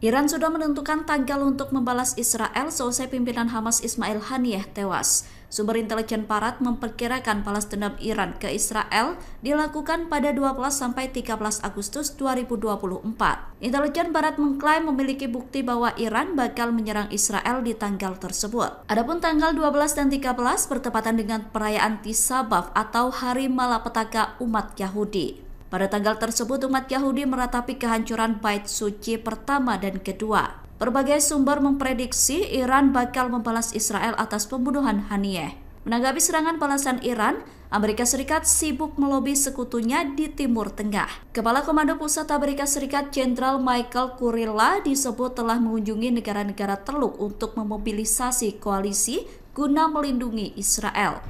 Iran sudah menentukan tanggal untuk membalas Israel seusai pimpinan Hamas Ismail Haniyeh tewas. Sumber intelijen Barat memperkirakan balas dendam Iran ke Israel dilakukan pada 12-13 Agustus 2024. Intelijen Barat mengklaim memiliki bukti bahwa Iran bakal menyerang Israel di tanggal tersebut. Adapun tanggal 12 dan 13 bertepatan dengan perayaan Tis'a B'Av atau Hari Malapetaka umat Yahudi. Pada tanggal tersebut, umat Yahudi meratapi kehancuran Bait Suci pertama dan kedua. Berbagai sumber memprediksi Iran bakal membalas Israel atas pembunuhan Haniyeh. Menanggapi serangan balasan Iran, Amerika Serikat sibuk melobi sekutunya di Timur Tengah. Kepala Komando Pusat Amerika Serikat Jenderal Michael Kurilla disebut telah mengunjungi negara-negara Teluk untuk memobilisasi koalisi guna melindungi Israel.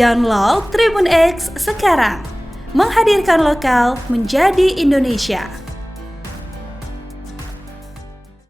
Download Tribun X sekarang, menghadirkan lokal menjadi Indonesia.